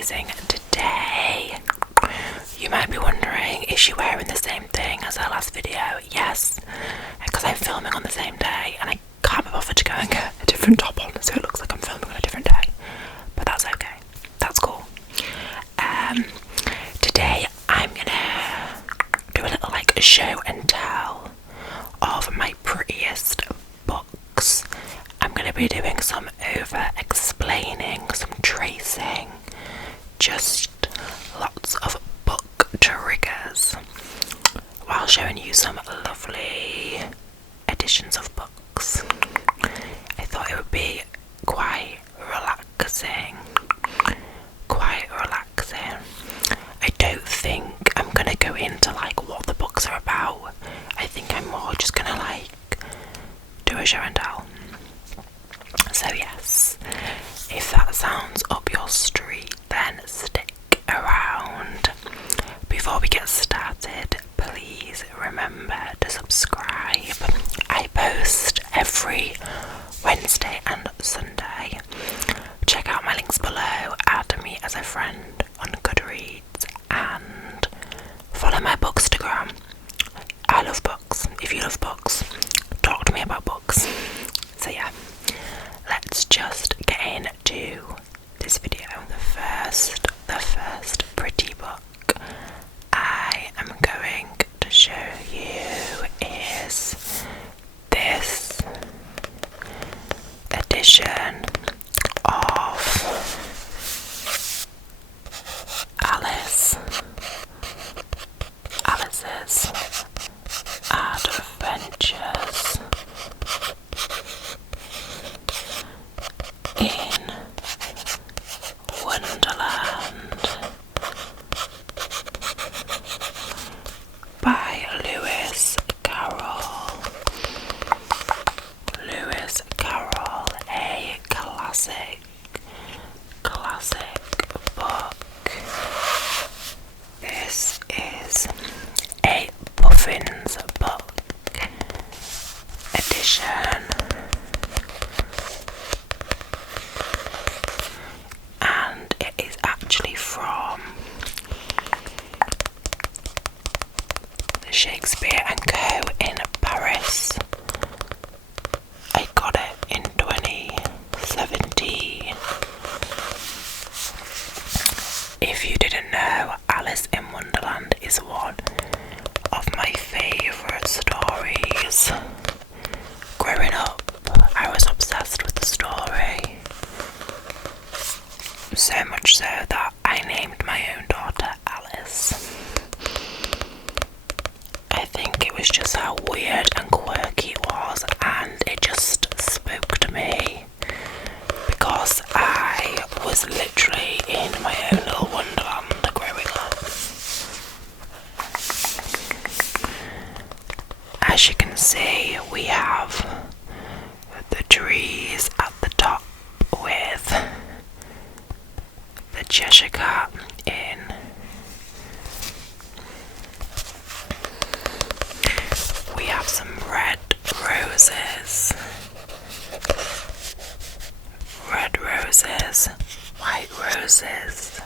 amazing. Today, you might be wondering, is she wearing the same thing as her last video? Yes, because I'm filming on the same day and I can't be bothered to go and get a different top on, so it looks like I'm filming on a different day. But that's okay. That's cool. Today I'm gonna do a little like show and tell of my prettiest books. I'm going to be doing some over-explaining, some tracing, just lots of book triggers, while showing you some lovely editions of books. I thought it would be quite relaxing. I don't think I'm going to go into like what the books are about. I think I'm more just going to like do a show and tell. So yes, if that sounds up your street, then stick around. Before we get started, please remember to subscribe. I post every Wednesday and Sunday. Check out my links below, add me as a friend on Goodreads, and follow my Bookstagram. I love books. If you love books, talk to me about books. So yeah, let's just get into this video. The first pretty book I am going to show you is this edition of Alice's Adventures in Wonderland by Lewis Carroll. Lewis Carroll, a classic book. This is a Puffins book edition, and it is actually from the Shakespeare & Co. in Paris. I got it in 2017. If you didn't know, Alice in Wonderland is one of my favourite stories. Growing up, I was obsessed with the story. So much so that I named my own daughter Alice. I think it was just how weird and quirky it was, and it just spoke to me because I was literally in my own little wonderland growing up. As you can see, we have the trees at the top with the Cheshire Cat in. We have some red roses, white roses.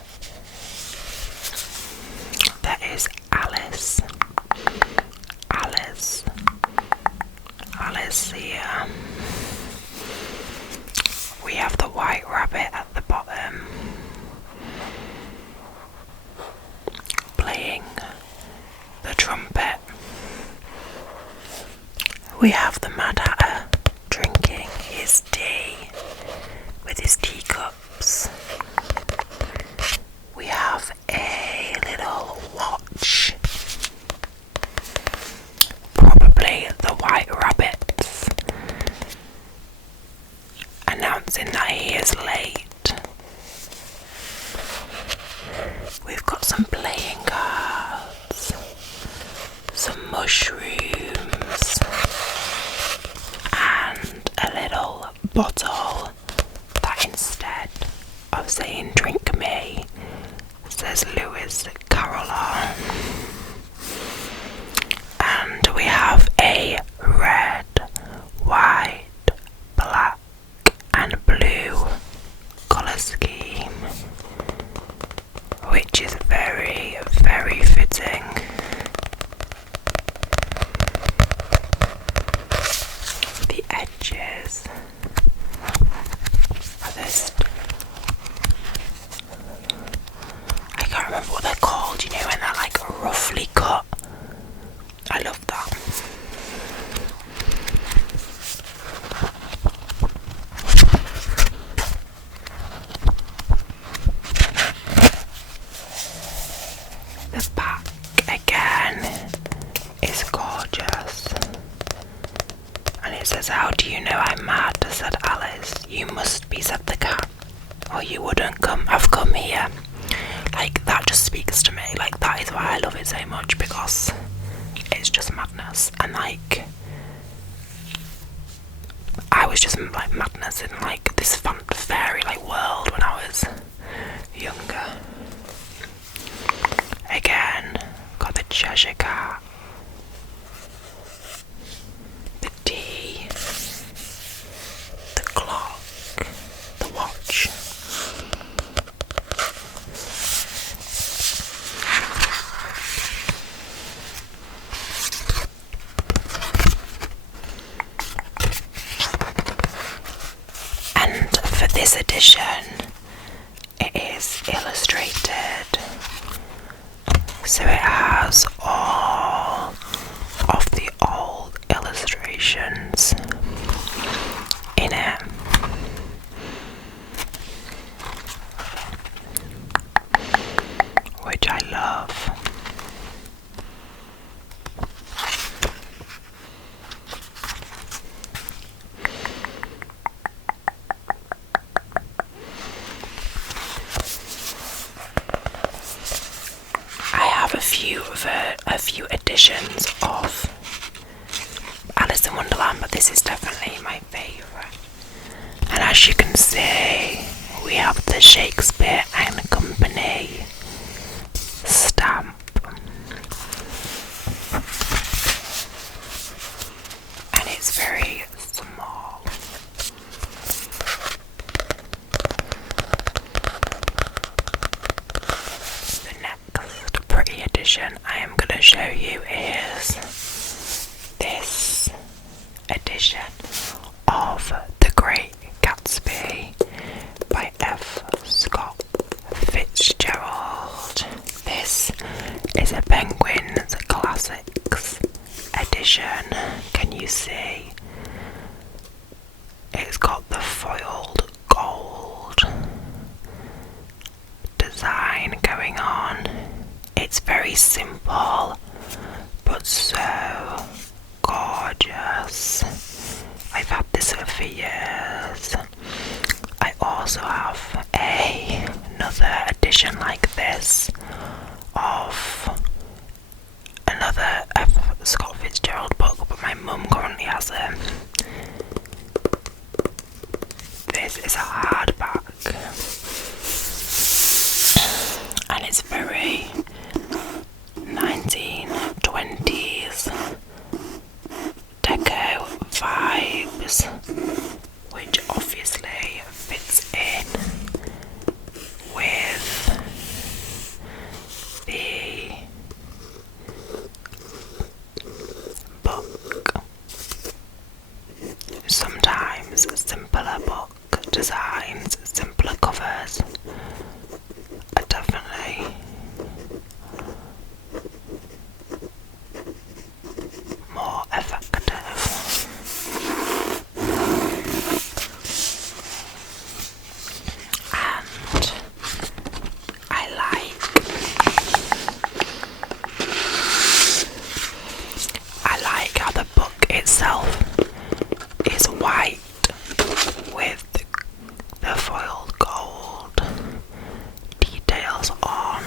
There is Alice here. We have the white rabbit at the bottom, playing the trumpet. We have the Mad Hatter drinking his tea with his teacups. We have a little watch, probably the White Rabbit's, announcing that he is late. We've got some playing cards, some mushrooms, and a little bottle that instead of saying drink me says Lewis Carroll on. And we have a red, white, black and blue colour scheme. which is very, very fitting. The edges are this. I can't remember what they're called, you know, when they're like roughly cut. I love that. The back again is gorgeous. And it says, "How do you know I'm mad?" said Alice. "You must be," said the cat, "or you wouldn't have come here." Like, that just speaks to me. Like, that is why I love it so much, because it's just madness. And like, I was just like madness in like this fairy like world when I was younger. Again, got the Cheshire Cat, the tea, the clock, the watch. And for this edition, it is illustrated, so it has all of the old illustrations in it. Which I love. I have a few editions of Alice in Wonderland, but this is definitely my favourite. And as you can see, we have the Shakespeare and Company stamp. And it's very small. The next pretty edition I am going to show you is this edition of The Great Gatsby by F. Scott Fitzgerald. This is a Penguins Classics edition. Can you see? It's got the foiled gold design going on. It's very simple, but so gorgeous. I've had this for years. I also have another edition like this of another F. Scott Fitzgerald book, but my mum currently has it. This is a hardback, and it's very 1920s deco vibes, which obviously fits in with the book. Sometimes simpler book designs, simpler covers are definitely more effective. And I like how the book itself is white with the foiled gold details on.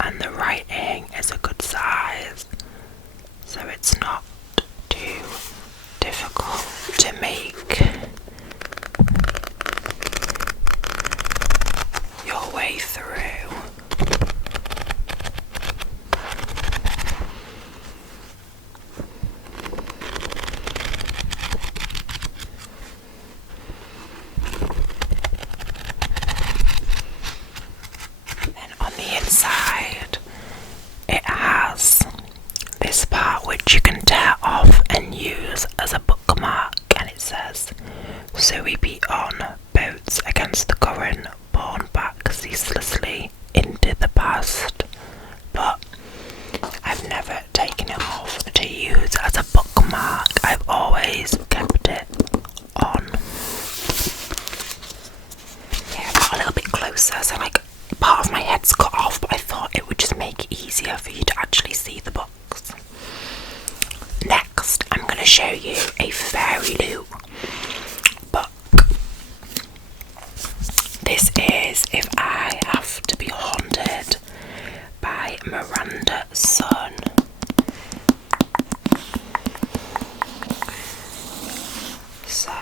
And the writing is a good size, so it's not too difficult to make your way through. of my head's cut off, but I thought it would just make it easier for you to actually see the books. Next, I'm going to show you a fairy loot book. This is If I Have to Be Haunted by Miranda Sun. So,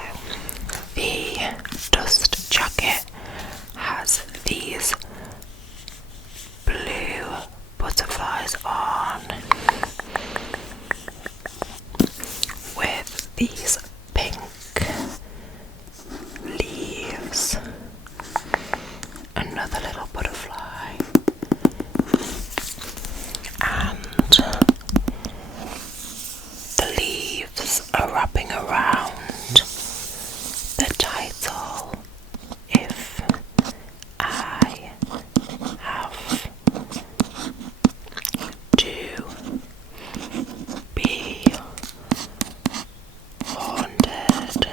the dust jacket has these blue butterflies on with these pink leaves. Another little butterfly, and the leaves are wrapping around the title, If I Have to Be Haunted.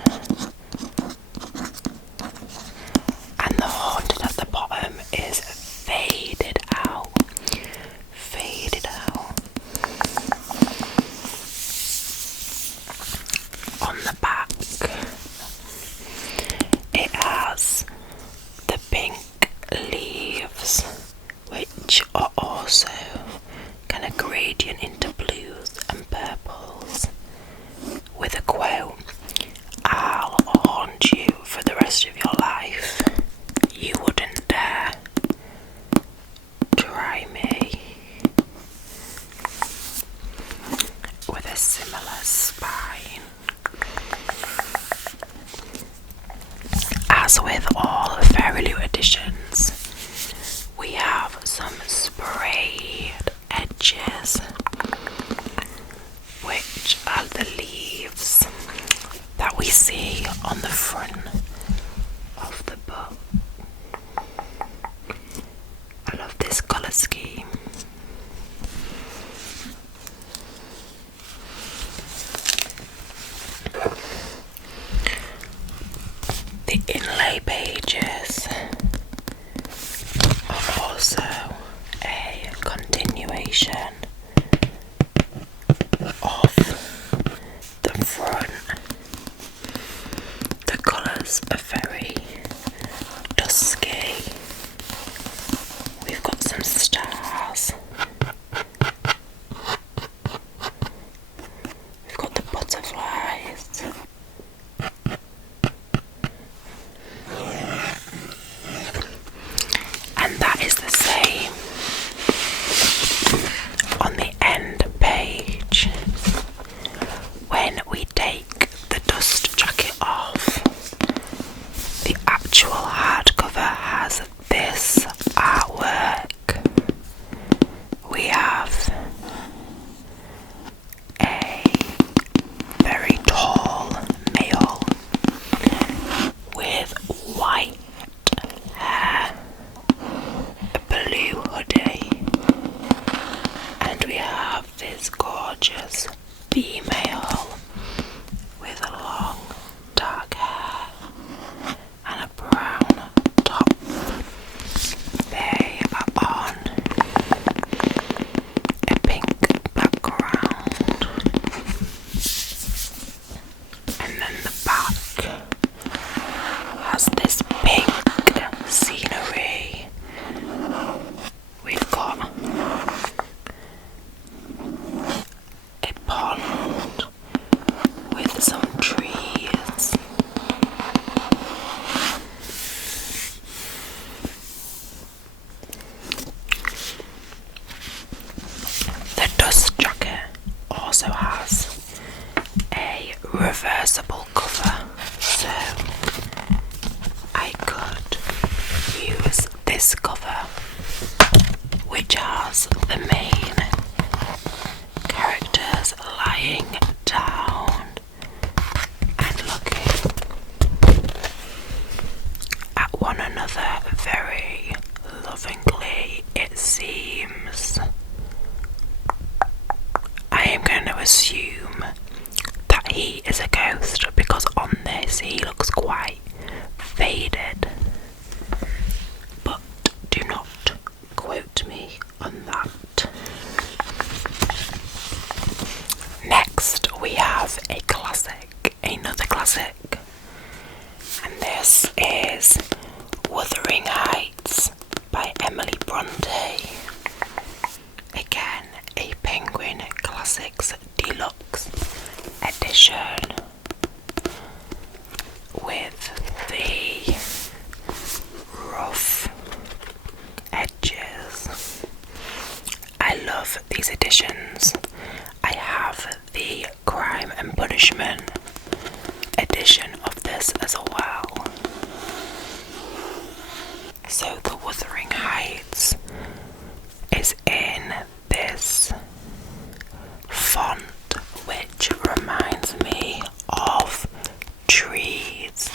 And the haunted at the bottom is faded out. Faded out. On the back, it has the pink leaves, which are also kind of gradient into blues and purples, with a quote, "I'll haunt you for the rest of your life. You wouldn't dare try me," with a similar spine. As with all Fairy Loot editions, we have some sprayed edges, which are the leaves that we see on the front of the book. I love this colour scheme. The inlay pages are also a continuation of the front. The colours are very dusky. We've got some stars. We've got the butterflies. And that is the same on the end page. When we take the dust jacket off, the actual hardcover has this artwork. We have a very tall male with white hair, a blue hoodie, and we have this gorgeous female with a long dark hair and a brown top. They are on a pink background, and then the back has this pink scenery. We've got a pond with some trees. The dust jacket also has a reversible cover, so I could use this cover, which has the main characters lying down and looking at one another very lovingly, it seems. I am going to assume that he is a ghost because on this he looks quite faded. But do not these editions. I have the Crime and Punishment edition of this as well. So the Wuthering Heights is in this font which reminds me of trees.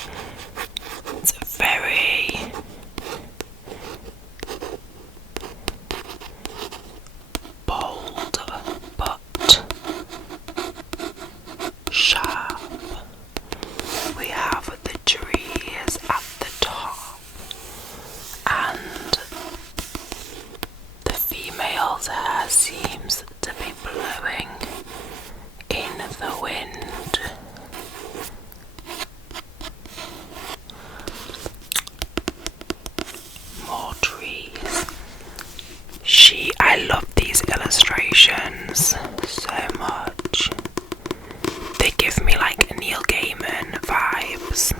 It's very bold but sharp. We have the trees at the top, and the female's hair seems to be blowing in the wind. More trees. I love these illustrations so much. They give me like Neil Gaiman vibes.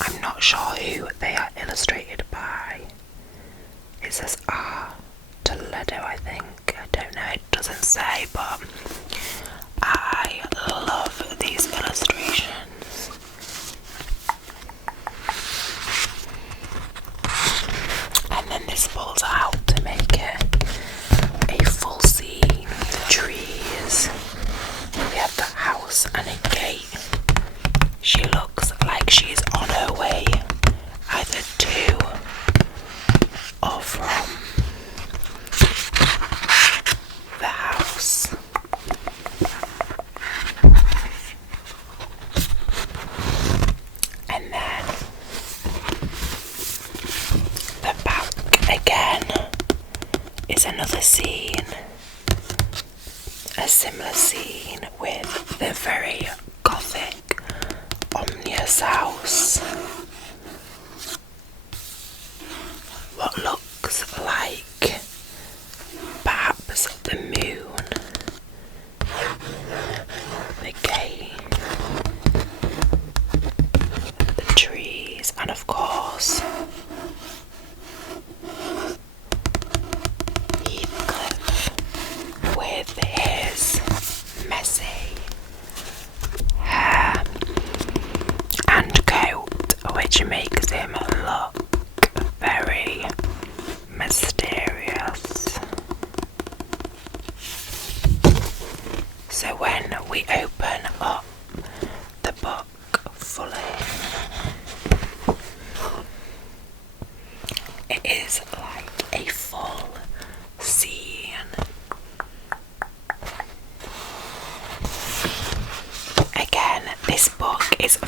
I'm not sure who they are illustrated by. It says Toledo, I think. I don't know, it doesn't say, but I love these illustrations. And then this falls out to make it a full scene. The trees. We have the house and a gate. She looks like she's on her way either to or from the house. And then the back again is another scene, a similar scene with the very gothic ominous house. What looks like perhaps the moon, the gate, the trees, and of course Heathcliff with his messy hair and coat, which makes him look very mysterious. So when we open up the book fully, it is like a full scene. Again, this book is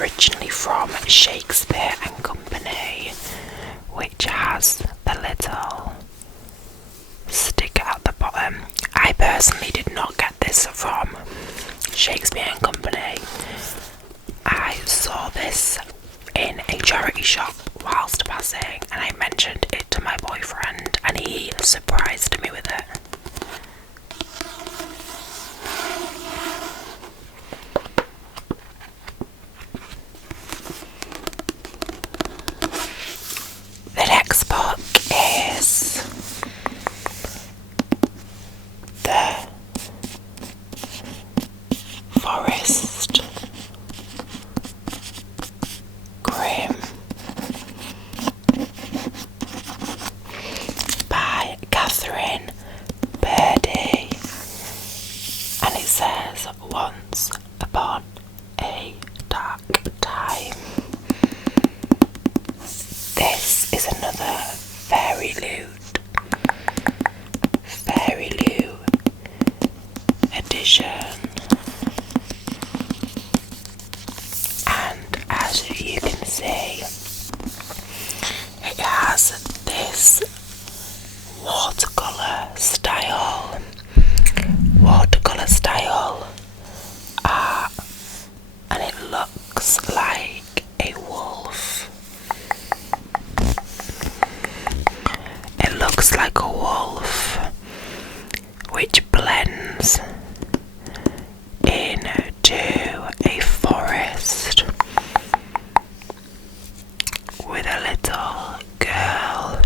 originally from Shakespeare and Company, which has the little sticker at the bottom. I personally did not get this from Shakespeare and Company. I saw this in a charity shop whilst passing, and I mentioned it to my boyfriend, and he surprised me with it. The next book is The Forest Grim by Catherine Birdie, and it says, once upon a dark time. This is another Fairy Loot edition, and as you can see, it has this watercolour style art, and it looks like a wolf. It looks like a wolf, which blends into a forest with a little girl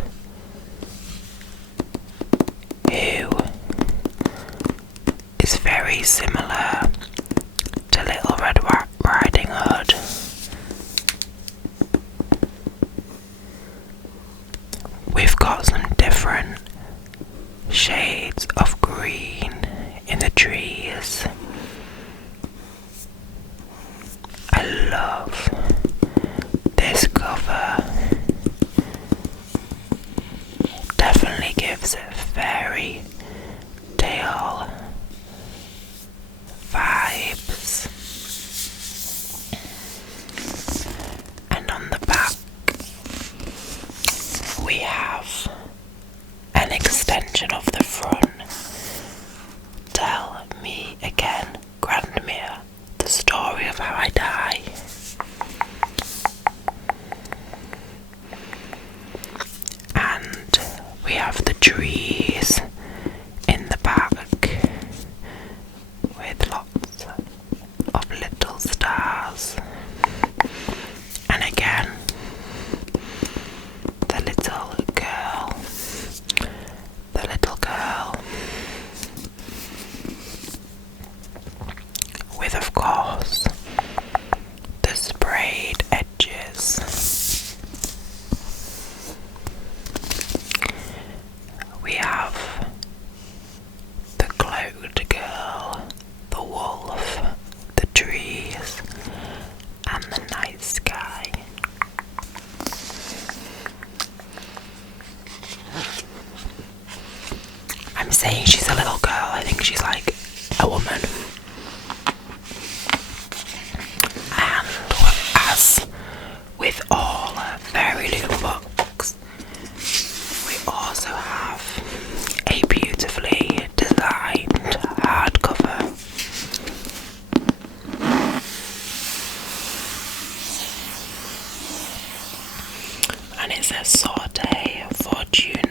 and it says Saute Fortune,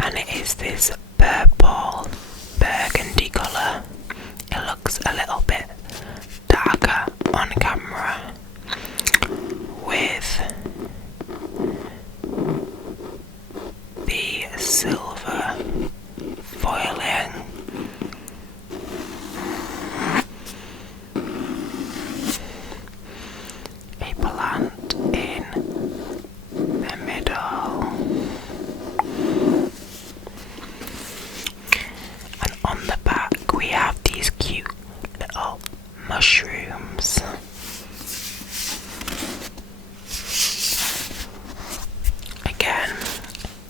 and it is this purple burgundy colour. It looks a little bit darker on camera with the silver foiling. A plant in the middle, and on the back we have these cute little mushrooms. Again,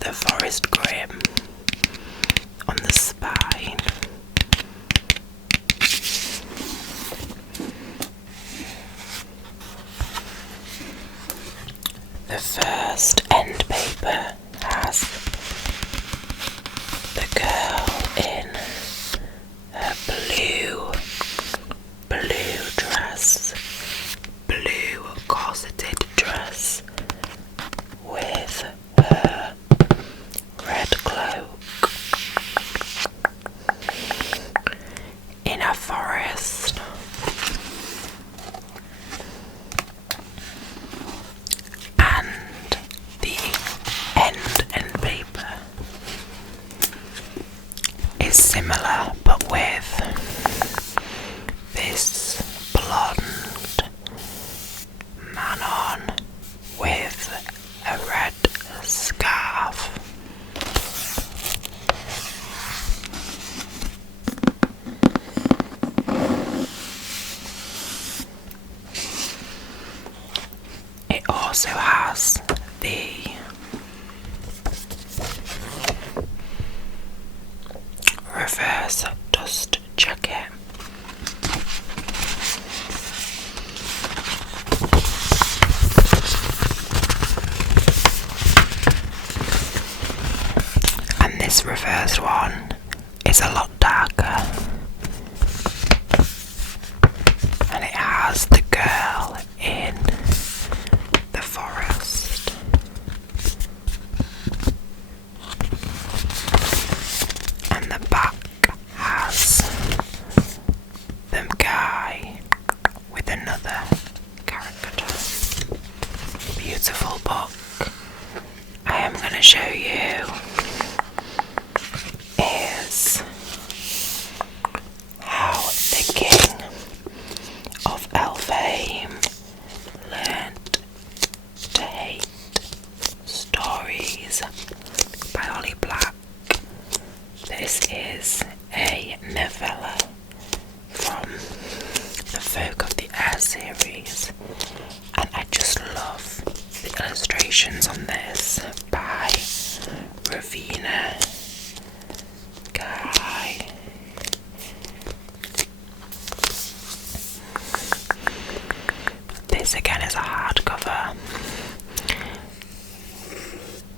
the forest grim on the spine. The first end paper has the girl in her blue dress, blue corseted dress with her red cloak in a forest. End paper is similar, but with this blonde man on with a red scarf. It also has the reverse dust jacket. And this reversed one is a lot darker, and it has the girl in the forest. And the back has the guy with another character. Beautiful book. I am going to show you is how the King of Alame learned to hate stories by Holly Black. This is a novella from the Folk of the Air series, and I just love the illustrations on this by Ravina Guy. This again is a hardcover.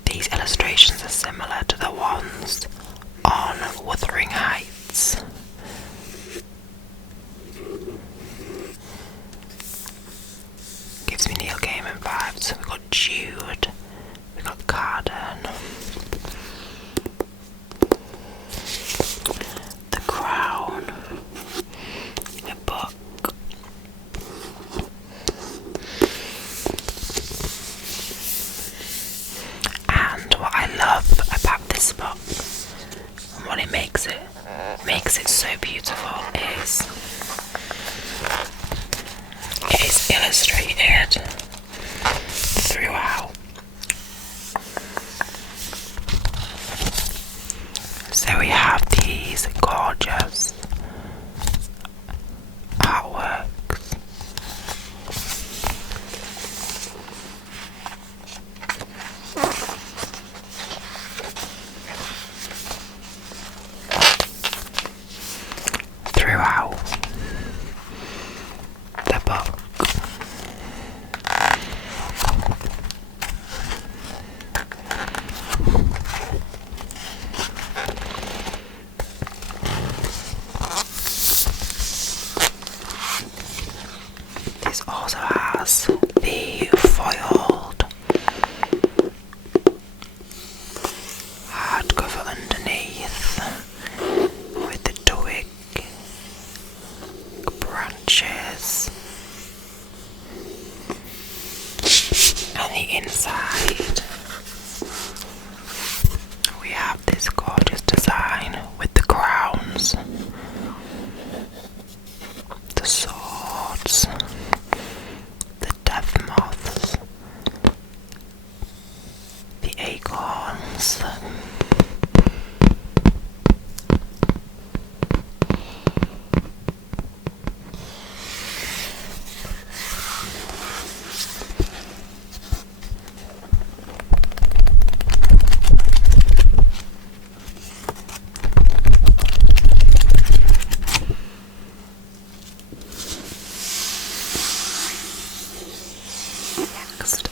These illustrations are similar to the ones on Weing Heights. Gives me Neil Gaiman vibes. We've got Jude, we've got Carden, The Crown, a book. And what I love about this book, and what it makes it so beautiful, is it is illustrated throughout. So we have these gorgeous artworks. Throughout. inside, we have this gorgeous design with the crowns, the swords, the death moths, the acorns,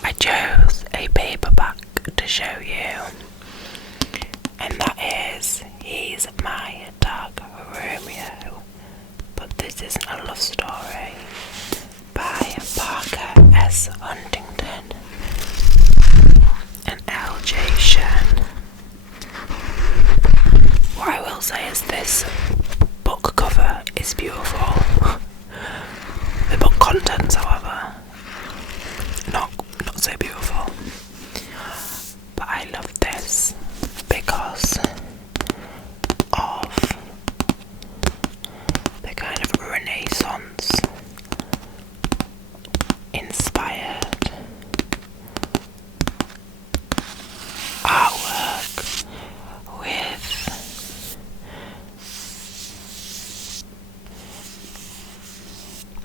I chose a paperback to show you, and that is He's My Dog Romeo, but this isn't a love story, by Parker S. Huntington and L.J. Shen. What I will say is this book cover is beautiful. The book contents, however, not so beautiful. But I love this because of the kind of Renaissance inspired artwork with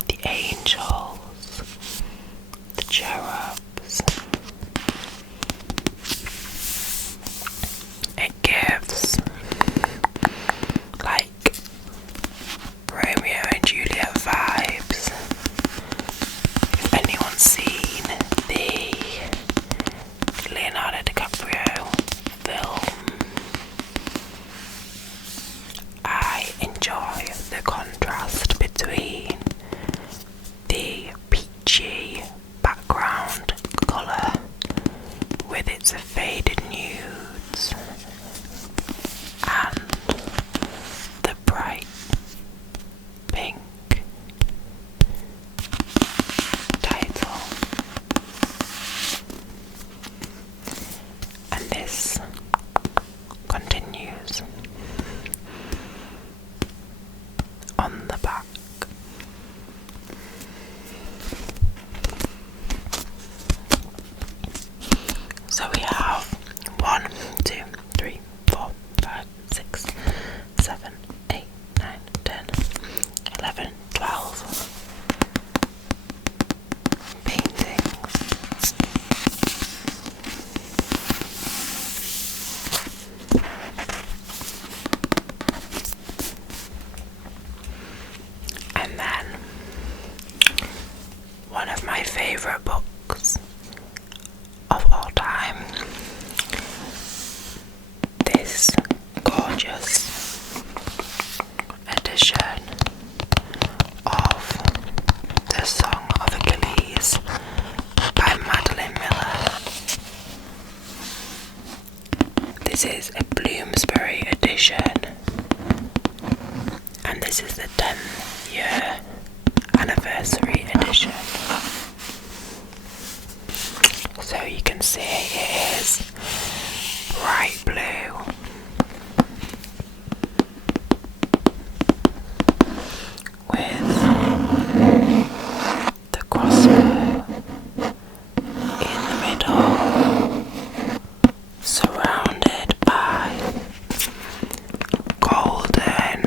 the angels, the cherubs. It gives like Romeo and Juliet vibes. If anyone's seen the Leonardo DiCaprio film, I enjoy the contrast between the peachy background colour with its faded nudes and the bright pink title. And this continues on the back. So we have 1, 2, 3, 4, 5, 6, 7, 8, 9, 10, 11, 12 paintings. And then one of my favourite books of all time, this gorgeous edition of The Song of Achilles by Madeline Miller. This is a Bloomsberry edition, and this is the 10th-year anniversary edition. So you can see it is bright blue with the crossbow in the middle, surrounded by golden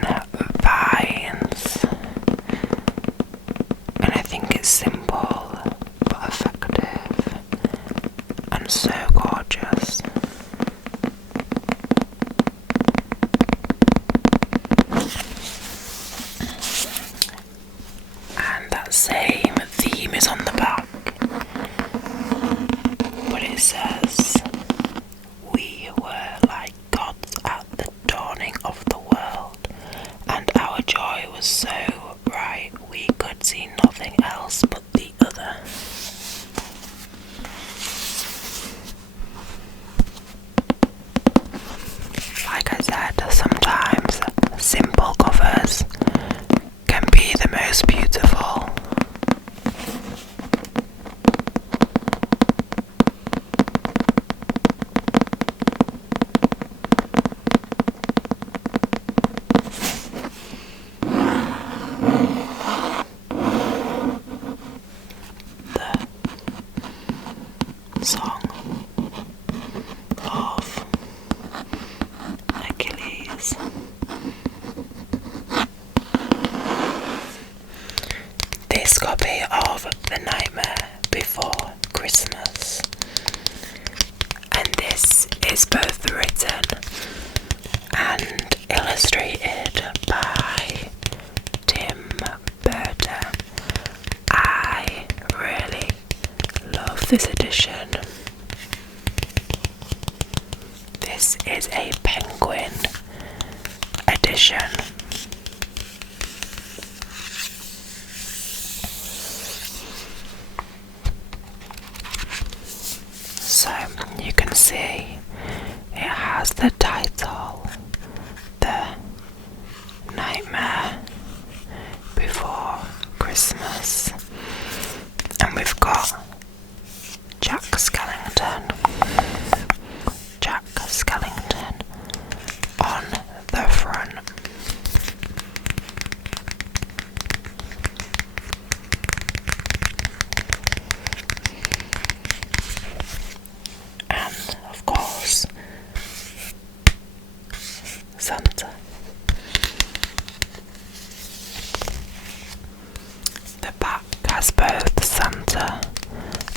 vines, and I think it's simple but effective and so gorgeous. Song of Achilles. This copy of The Nightmare Before Christmas, and this is both written and illustrated by Tim Burton. I really love this edition. This is a Penguin edition. So you can see it has the title, The Nightmare Before Christmas, and we've got Jack Skellington on the front. And of course, Santa. The back has both Santa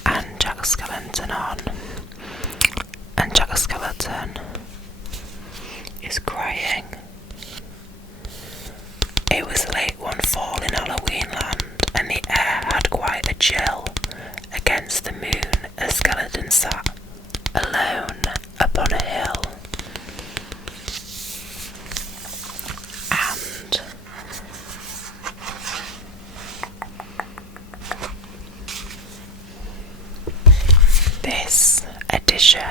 and Jack Skellington on, and Jack Skellington is crying. It was late one fall in Halloweenland, and the air had quite a chill against the moon as Skeleton sat alone upon a hill. And this edition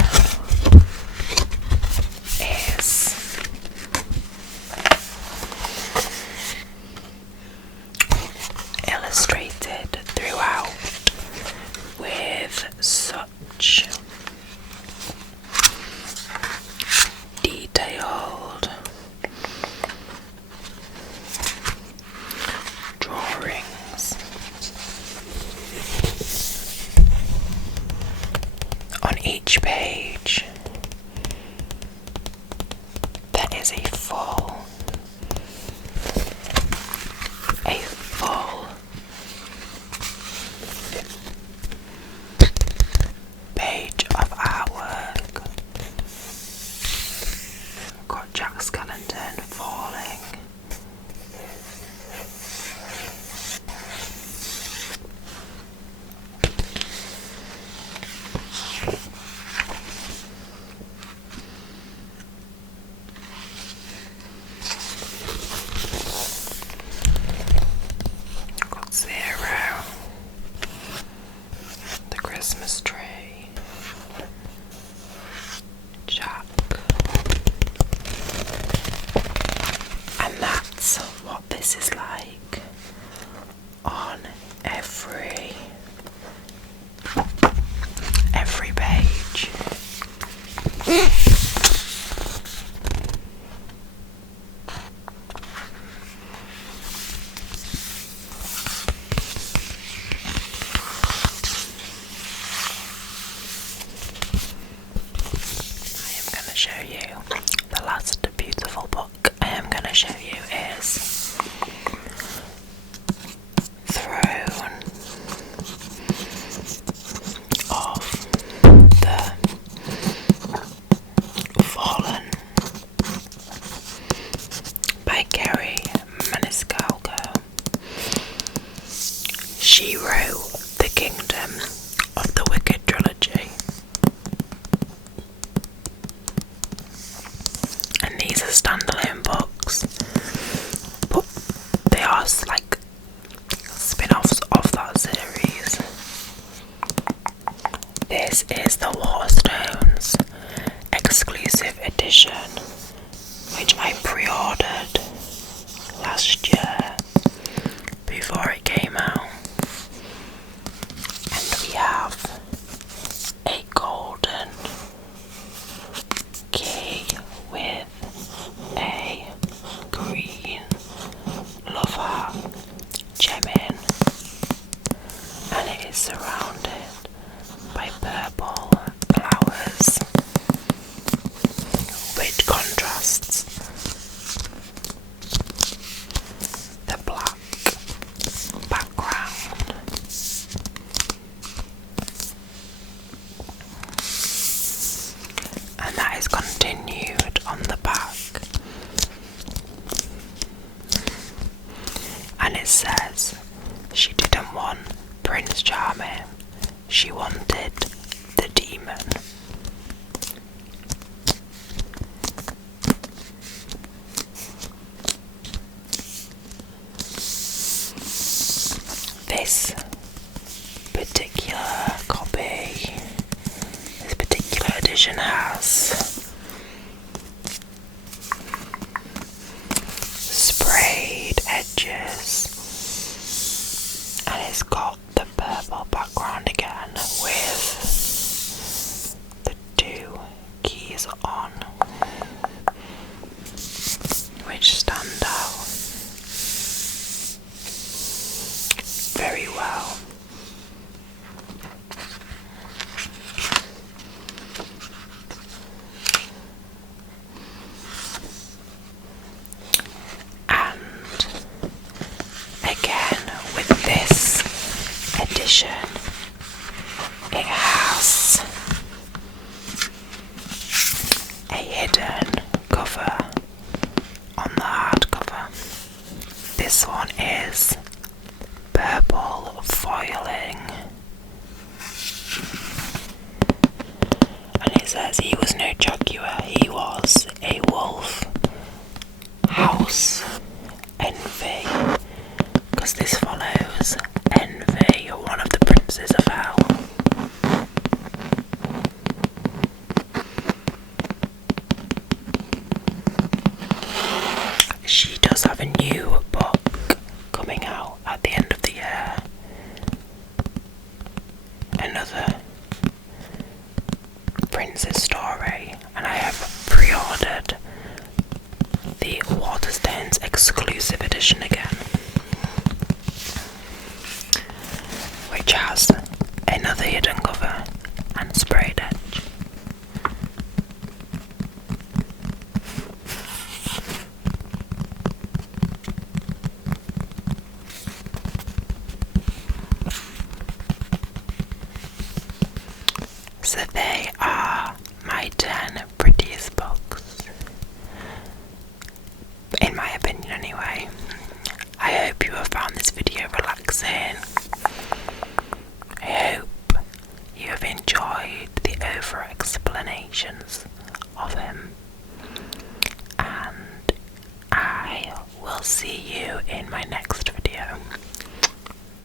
is illustrated throughout with such detailed drawings on each page. There is a full page of artwork. We've got Jack Skellington falling. Got Zero, the Christmas tree, Jack, and that's what this is like on every page. Show you the last beautiful book I am going to show you is Throne of the Fallen by Kerry Maniscalco. She wrote the Kingdom of the Wicked trilogy. These are standalone books, but they are like spin-offs of that series. This is the Waterstones exclusive edition, which I pre-ordered last year before it came out. And we have a golden key with a green love heart gem in, and it is surrounded by purple visited the demon. This particular copy, this particular edition has sprayed edges, and it's got the purple background again with the 2 keys on, which stand out very well. And again, with this edition, it has a hidden cover on the hardcover. This one is purple foiling, and it says he was no jaguar, he was a wolf. House Envy, because this follows Envy, one of the princes of hell. She does have a new book coming out at the end of the year. Another prince's story, and I have pre-ordered the Waterstones exclusive edition again, which has another hidden cover and sprayed edge. So they are my 10 prettiest books, in my opinion anyway. I hope you have found this video relaxing,